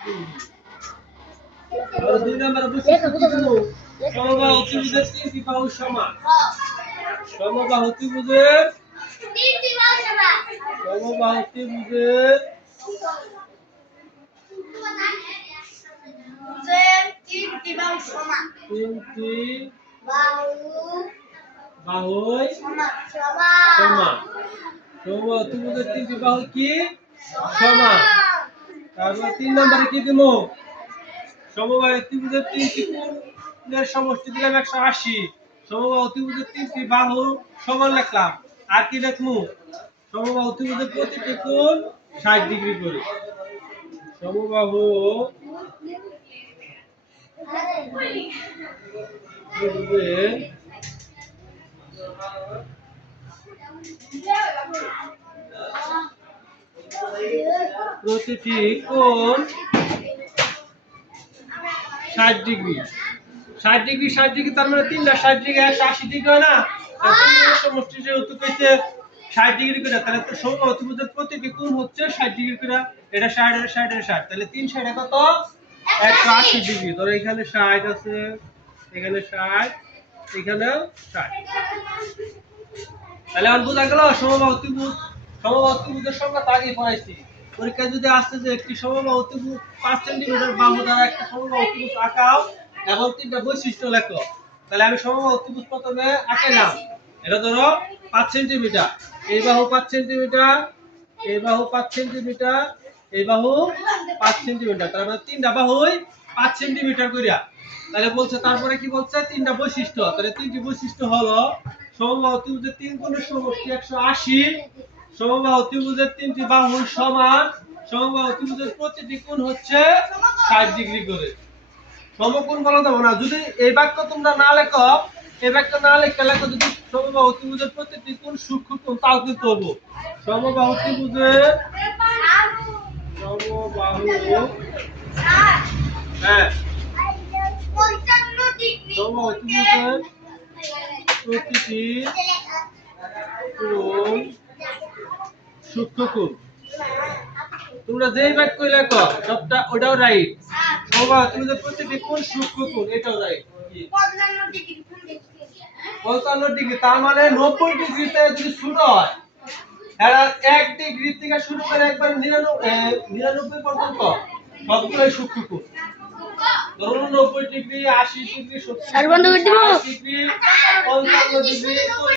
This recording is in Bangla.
আর দুই নম্বরে বৈশিষ্ট্য কি দিমু সমবাহু ত্রিভুজের তিনটি বাহু সমান সমবাহু ত্রিভুজের তিনটি বাহু সমান সমবাহু ত্রিভুজের তিনটি বাহু সমান তিনটি বাহু সমান সমবাহু ত্রিভুজের তিনটি বাহু কি সমান তারপর 3 নম্বরে কি দিমু সমবাহু ত্রিভুজের তিনটি কোণের সমষ্টি দিলাম 180 সমবাহু ত্রিভুজের তিনটি বাহু সমান লিখলাম আর কি লিখমু সমবাহু ত্রিভুজের প্রতিটি কোণ 60 ডিগ্রি করে সমবাহু ত্রিভুজের প্রতিটি কোণ 60 ডিগ্রি 60 ডিগ্রি 60 ডিগ্রি তার মানে তিনটা 60 ডিগ্রি 180 ডিগ্রি হয় না তাহলে সমষ্টি যেহেতু কইতে 60 ডিগ্রি করে তাহলে তো সমবাহু ত্রিভুজের প্রতিটি কোণ হচ্ছে 60 ডিগ্রি করে এটা 60 এর 60 এর 60 তাহলে 3 60 কত 180 ডিগ্রি ধরো এখানে 60 আছে এখানে 60 এখানেও 60 তাহলে আমরা বুঝা গেল সমবাহু ত্রিভুজের সংজ্ঞা তো আগেই পড়াইছি পরীক্ষায় যদি আসছে যে একটি সমবাহু ত্রিভুজ 5 সেন্টিমিটার বাহু দ্বারা একটা সমবাহু ত্রিভুজ আঁকাও এবং তিনটা বৈশিষ্ট্য লেখো তাহলে আমি সমবাহু ত্রিভুজ প্রথমে আঁকাইলাম এটা ধরো 5 সেন্টিমিটার এই বাহু 5 সেন্টিমিটার এই বাহু 5 সেন্টিমিটার এই বাহু 5 সেন্টিমিটার তার মানে তিনটা বাহুই 5 সেন্টিমিটার কইরা তাহলে বলছে তারপরে কি বলছে তিনটা বৈশিষ্ট্য তাহলে তিনটি বৈশিষ্ট্য হলো সমবাহু ত্রিভুজের তিন কোণের সমষ্টি 180 সমবাহু ত্রিভুজের তিনটি বাহু সমান সমবাহু ত্রিভুজের প্রতিটি কোণ হচ্ছে 60 ডিগ্রি করে সমকোণ বলা যাবে না যদি এই বাক্য তোমরা না লেখো এই বাক্য না লেখো যদি সমবাহু ত্রিভুজের প্রতিটি কোণ সূক্ষ্মকোণ তাও কিন্তু হবো সমবাহু ত্রিভুজের হ্যাঁ সমবাহু ত্রিভুজের প্রতিটি কোণ সূক্ষ্মকোণ তোমরা যেই বাক্য লেখো সবটা ওটাও রাইট সমবাহু ত্রিভুজের প্রতিটি কোণ সূক্ষ্মকোণ এটাও রাইট 55 ডিগ্রি তার মানে 90 ডিগ্রিতে যদি ছোট হয় এরা 1 ডিগ্রি থেকে শুরু করে একবার 99 পর্যন্ত সবগুলোই সূক্ষ্মকোণ ধরুন 90 ডিগ্রি 80 ডিগ্রি 70 ডিগ্রি 55 ডিগ্রি